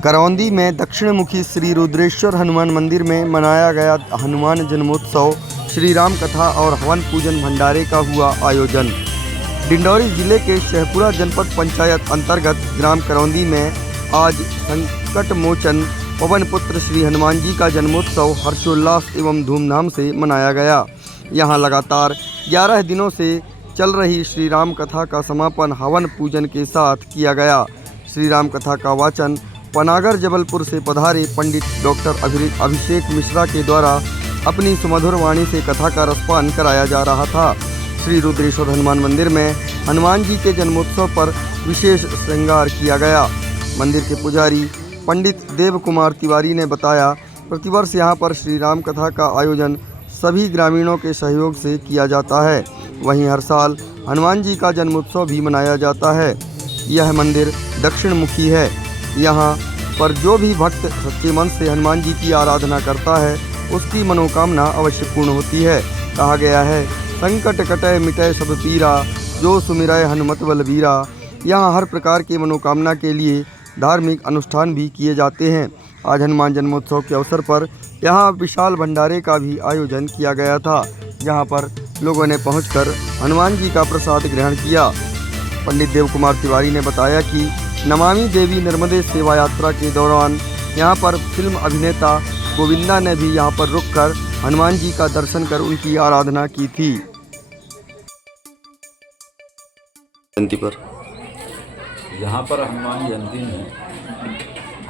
करौंदी में दक्षिण मुखी श्री रुद्रेश्वर हनुमान मंदिर में मनाया गया हनुमान जन्मोत्सव, श्री राम कथा और हवन पूजन भंडारे का हुआ आयोजन। डिंडौरी जिले के शहपुरा जनपद पंचायत अंतर्गत ग्राम करौंदी में आज संकट मोचन पवन पुत्र श्री हनुमान जी का जन्मोत्सव हर्षोल्लास एवं धूमधाम से मनाया गया। यहाँ लगातार 11 दिनों से चल रही श्री राम कथा का समापन हवन पूजन के साथ किया गया। श्री राम कथा का वाचन पनागर जबलपुर से पधारे पंडित डॉक्टर अभिषेक मिश्रा के द्वारा अपनी सुमधुर वाणी से कथा का रसपान कराया जा रहा था। श्री रुद्रेश्वर हनुमान मंदिर में हनुमान जी के जन्मोत्सव पर विशेष श्रृंगार किया गया। मंदिर के पुजारी पंडित देव कुमार तिवारी ने बताया, प्रतिवर्ष यहाँ पर श्री राम कथा का आयोजन सभी ग्रामीणों के सहयोग से किया जाता है। वहीं हर साल हनुमान जी का जन्मोत्सव भी मनाया जाता है। यह मंदिर दक्षिण मुखी है। यहाँ पर जो भी भक्त सच्चे मन से हनुमान जी की आराधना करता है उसकी मनोकामना अवश्य पूर्ण होती है। कहा गया है, संकट कटय मिटय सब पीरा, जो सुमिरय हनुमत बलबीरा। यहाँ हर प्रकार की मनोकामना के लिए धार्मिक अनुष्ठान भी किए जाते हैं। आज हनुमान जन्मोत्सव के अवसर पर यहाँ विशाल भंडारे का भी आयोजन किया गया था, जहाँ पर लोगों ने पहुंचकर हनुमान जी का प्रसाद ग्रहण किया। पंडित देव कुमार तिवारी ने बताया कि नमामि देवी नर्मदे सेवा यात्रा के दौरान यहाँ पर फिल्म अभिनेता गोविंदा ने भी यहाँ पर रुककर हनुमान जी का दर्शन कर उनकी आराधना की थी। जयंती पर यहाँ पर हनुमान जयंती में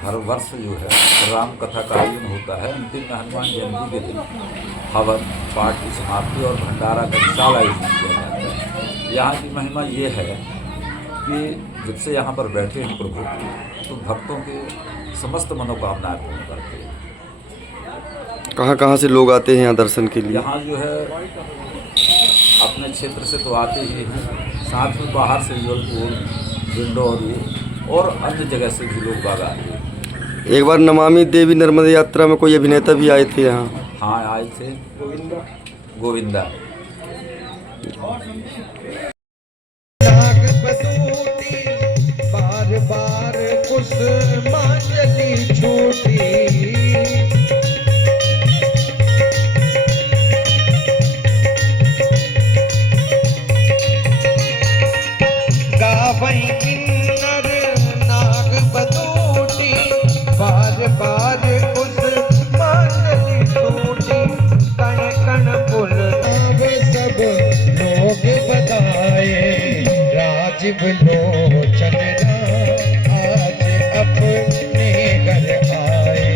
हर वर्ष जो है राम कथा का आयोजन होता है। अंतिम में हनुमान जयंती के दिन हवन पाठ की समाप्ति और भंडारा का विशाल आयोजन किया जाता है। यहाँ की महिमा ये है कि जब से यहाँ पर बैठे हैं प्रभु, तो भक्तों के समस्त मनोकामनाएं पूर्ण करते हैं। कहाँ से लोग आते हैं यहाँ दर्शन के लिए? यहाँ जो है अपने क्षेत्र से तो आते ही हैं, साथ में बाहर से जबलपुर, डिंडौरी और अन्य जगह से भी लोग बाग आते हैं। एक बार नमामि देवी नर्मदे यात्रा में कोई अभिनेता भी आए थे यहाँ? हाँ, आए थे गोविंदा। बार बार कुसुमांजलि छूटी, गावई किन्नर नाग बदूटी, बार बार कुसुमांजलि छूटी, कण कण पुलकावे सब लोग बधाए, राजीव लोचन आज अपने घर आए।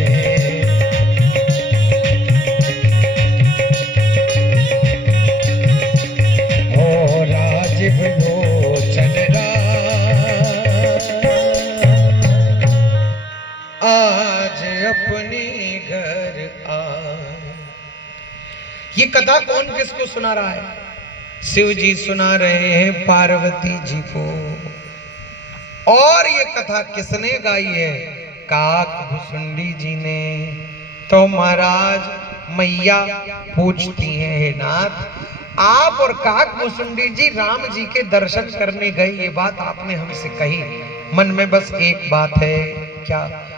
ओ राजीव लोचन आज अपने घर आए। ये कथा कौन किसको सुना रहा है? शिव जी सुना रहे हैं पार्वती जी को। और ये कथा किसने गाई है? काक भुसुंडी जी ने। तो महाराज मैया पूछती हैं, हे नाथ, आप और काक भुसुंडी जी राम जी के दर्शन करने गए, ये बात आपने हमसे कही, मन में बस एक बात है, क्या?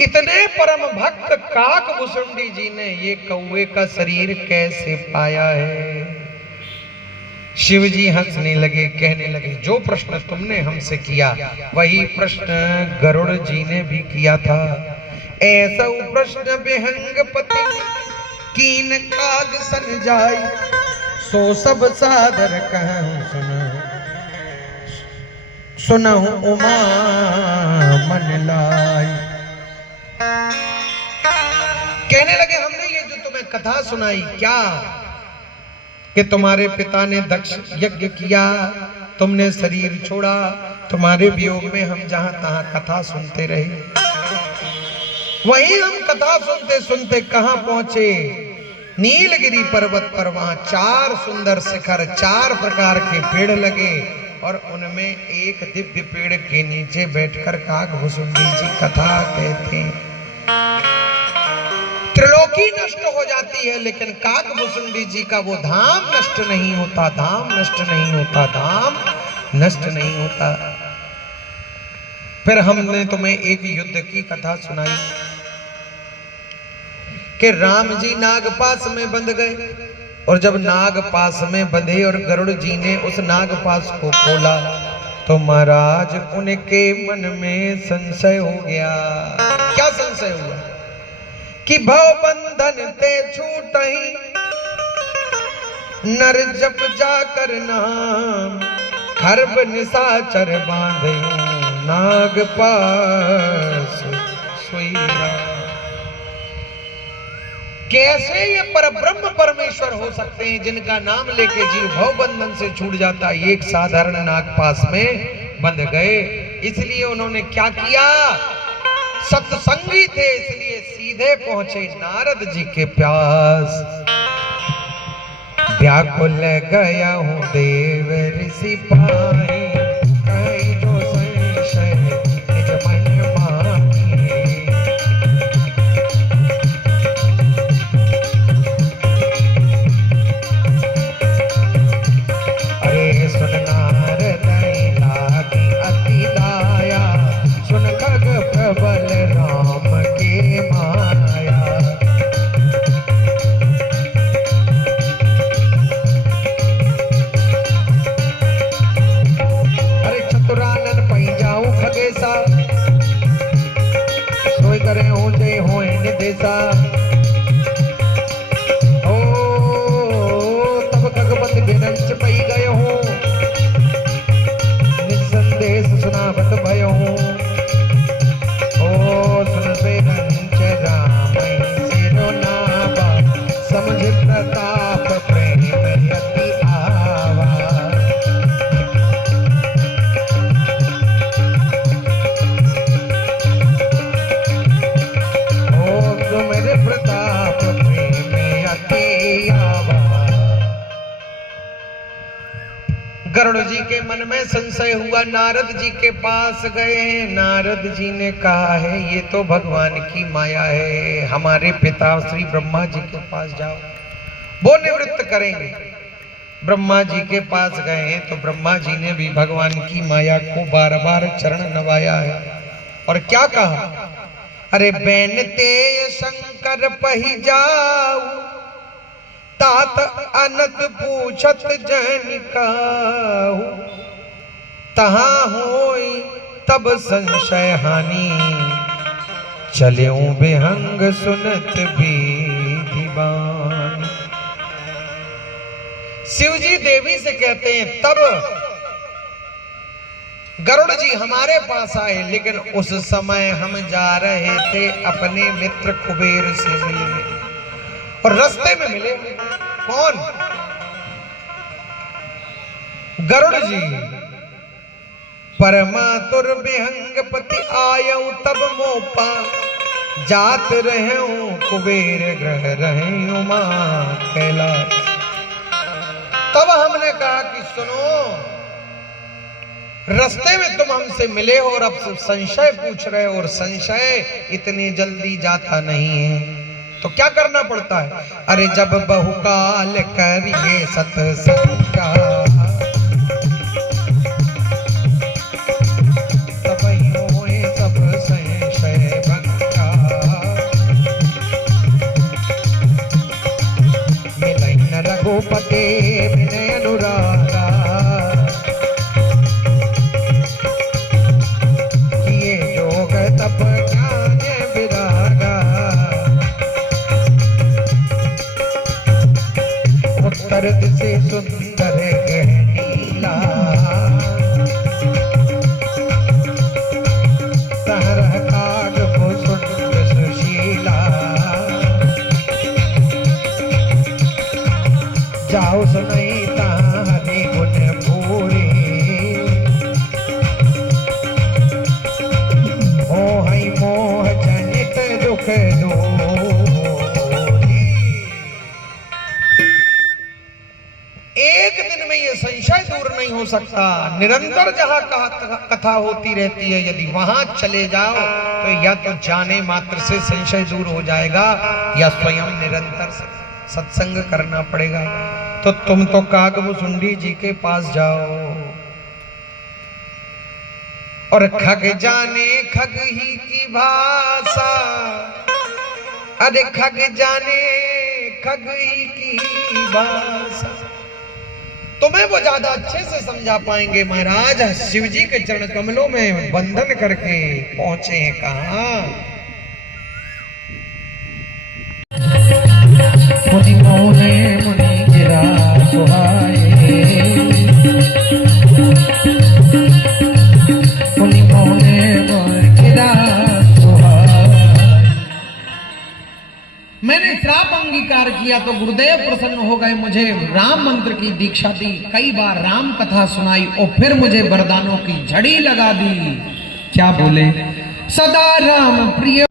इतने परम भक्त काक भुसुंडी जी ने ये कौवे का शरीर कैसे पाया है? शिव जी हंसने लगे, कहने लगे, जो प्रश्न तुमने हमसे किया वही प्रश्न गरुड़ जी ने भी किया था। ऐसा प्रश्न बेहंग पति कीन काग सन जाई, सो सब सादर कहूं सुनहु उमा मन लाई। कहने लगे, हमने ये जो तुम्हें कथा सुनाई, क्या कि तुम्हारे पिता ने दक्ष यज्ञ किया, तुमने शरीर छोड़ा, तुम्हारे वियोग में हम जहां तहां कथा सुनते रहे। वहीं हम कथा सुनते सुनते कहां पहुंचे? नीलगिरी पर्वत पर। वहां 4 सुंदर शिखर, 4 प्रकार के पेड़ लगे और उनमें एक दिव्य पेड़ के नीचे बैठकर काक भुसुंडी जी कथा कहते। त्रिलोकी नष्ट हो जाती है, लेकिन काक भुसुंडी जी का वो धाम नष्ट नहीं होता, धाम नष्ट नहीं होता, धाम नष्ट नहीं होता। फिर हमने तुम्हें एक युद्ध की कथा सुनाई कि राम जी नागपास में बंध गए, और जब नागपास में बंधे और गरुड़ जी ने उस नागपास को खोला तो महाराज उनके मन में संशय हो गया। क्या संशय हुआ कि भव बंधन ते छूटहि, नर जप जाकर नाम, खरब निशाचर बांधे नागपास सोई राम। कैसे ये परब्रह्म परमेश्वर हो सकते हैं जिनका नाम लेके जीव भव बंधन से छूट जाता है, एक साधारण नागपास में बंध गए। इसलिए उन्होंने क्या किया, सत्संगी थे इसलिए सीधे पहुंचे नारद जी के पास। व्याकुल गया हूँ देव ऋषि पाई, कहीं जो संशय निज मन माही। अरे सुन नारद लागी अति दाया, सुन खग प्रबल राम के माया। सोई करे ऊंचे होए निदेशा, ओ तब खगपति बिरंच पई गए हूँ, निसंदेश सुनावत भय हूँ। ओ सुन बिरंच राम सिरो नावा, समझ प्रताप प्रेम अति आवा। गरुड़ जी के मन में संशय हुआ, नारद जी के पास गए। नारद जी ने कहा है ये तो भगवान की माया है, हमारे पिता श्री ब्रह्मा जी के पास जाओ, वो निवृत्त करेंगे। ब्रह्मा जी के पास गए तो ब्रह्मा जी ने भी भगवान की माया को बार बार चरण नवाया है, और क्या कहा, अरे बेनते शंकर पही जाऊ, तात अनत पूछत जन काहू, तहाँ होई तब संशय हानि, चलेऊं बेहंग सुनत विधि बानी। शिव जी देवी से कहते हैं तब गरुड़ जी हमारे पास आए, लेकिन उस समय हम जा रहे थे अपने मित्र कुबेर से मिलने, और रास्ते में मिले कौन, गरुड़ जी। परमातुर विहंग पति आयऊ तब मोपा, जात रहे कुबेर ग्रह रहे उमा कैलाश। तब हमने कहा कि सुनो, रास्ते में तुम हमसे मिले हो और अब संशय पूछ रहे हो, और संशय इतनी जल्दी जाता नहीं है, तो क्या करना पड़ता है, अरे जब बहुकाल करिए सत्संगा, तब ही होए सब संशय भंगा। मिलै न रघुपति विनय अनुरागा, किए योग तप ज्ञान विरागा। उत्तर से सुंदर गहनीला, सहरह काग भुसुंड सुशीला। जाओ सुनई तारे गुण पूरे, मोह मोह जनित दुख दो। एक दिन में ये संशय दूर नहीं हो सकता, निरंतर जहां कथा होती रहती है, यदि वहां चले जाओ तो या तो जाने मात्र से संशय दूर हो जाएगा, या स्वयं निरंतर सत्संग करना पड़ेगा। तो तुम तो कागभुसुंडी जी के पास जाओ, और खग जाने खग ही की भाषा, अरे खग जाने खग ही की भाषा। तुम्हें वो ज्यादा अच्छे से समझा पाएंगे महाराज। शिव जी के चरण कमलों में वंदन करके पहुंचे हैं कहाँ। मुनि मोने मुनि गिरा सुहाए, मुनि मोने मुनि गिरा सुहाए। मैंने श्राप अंगीकार किया तो गुरुदेव प्रसन्न हो गए, मुझे राम मंत्र की दीक्षा दी, कई बार राम कथा सुनाई और फिर मुझे वरदानों की झड़ी लगा दी। क्या बोले? सदा राम प्रिय।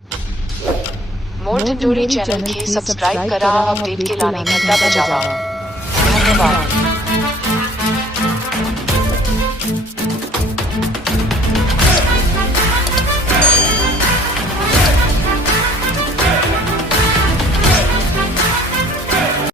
मोर टिटोरी चैनल के सब्सक्राइब करा, अपडेट के लाने घंटा बजावा। धन्यवाद।